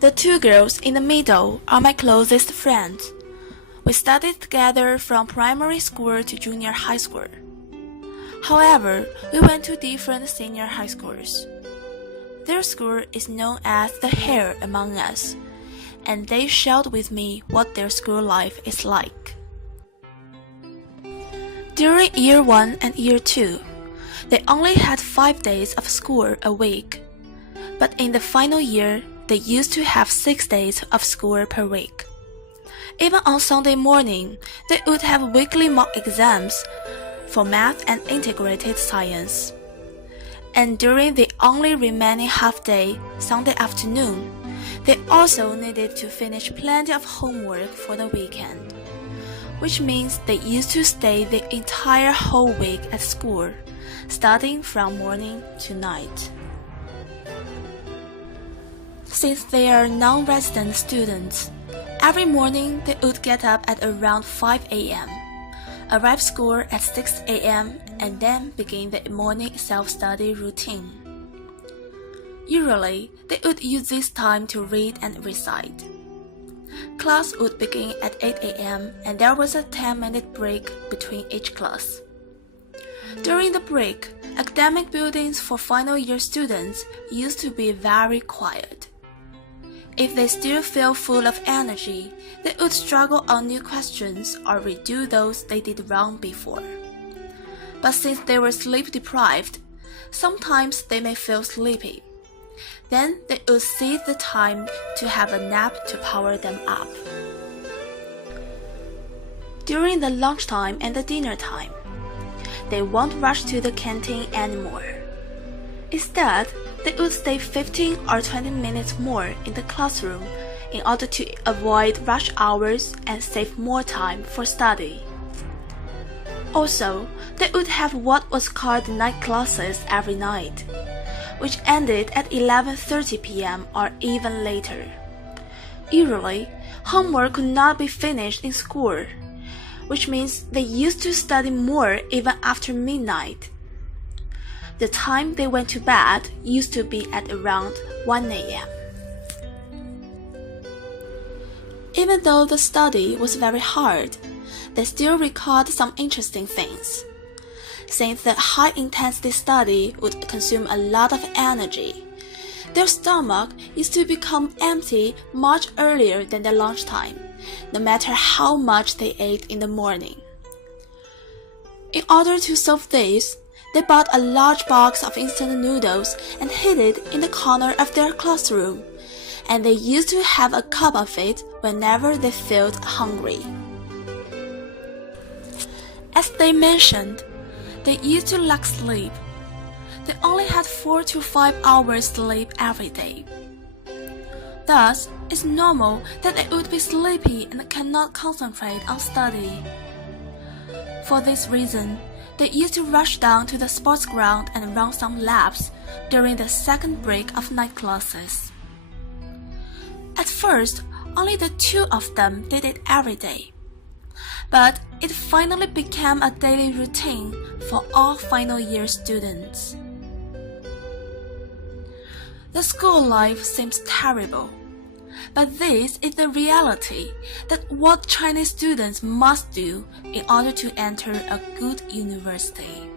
The two girls in the middle are my closest friends. We studied together from primary school to junior high school. However, we went to different senior high schools. Their school is known as the Hare among us, and they shared with me what their school life is like. During year 1 and year 2, they only had 5 days of school a week, but in the final year, they used to have 6 days of school per week. Even on Sunday morning, they would have weekly mock exams for math and integrated science. And during the only remaining half day, Sunday afternoon, they also needed to finish plenty of homework for the weekend, which means they used to stay the entire whole week at school, starting from morning to night. Since they are non-resident students, every morning they would get up at around 5 a.m., arrive school at 6 a.m., and then begin the morning self-study routine. Usually, they would use this time to read and recite. Class would begin at 8 a.m., and there was a 10-minute break between each class. During the break, academic buildings for final year students used to be very quiet. If they still feel full of energy, they would struggle on new questions or redo those they did wrong before. But since they were sleep deprived, sometimes they may feel sleepy. Then they would seize the time to have a nap to power them up. During the lunchtime and the dinner time, they won't rush to the canteen anymore. Instead, they would stay 15 or 20 minutes more in the classroom in order to avoid rush hours and save more time for study. Also, they would have what was called night classes every night, which ended at 11:30 p.m. or even later. Usually, homework could not be finished in school, which means they used to study more even after midnight. The time they went to bed used to be at around 1 a.m. Even though the study was very hard, they still recalled some interesting things. Since the high-intensity study would consume a lot of energy, their stomach used to become empty much earlier than their lunchtime, no matter how much they ate in the morning. In order to solve this, they bought a large box of instant noodles and hid it in the corner of their classroom, and they used to have a cup of it whenever they felt hungry. As they mentioned, they used to lack sleep. They only had 4 to 5 hours sleep every day. Thus, it's normal that they would be sleepy and cannot concentrate on study. For this reason, they used to rush down to the sports ground and run some laps during the second break of night classes. At first, only the 2 of them did it every day. But it finally became a daily routine for all final year students. The school life seems terrible, but this is the reality that what Chinese students must do in order to enter a good university.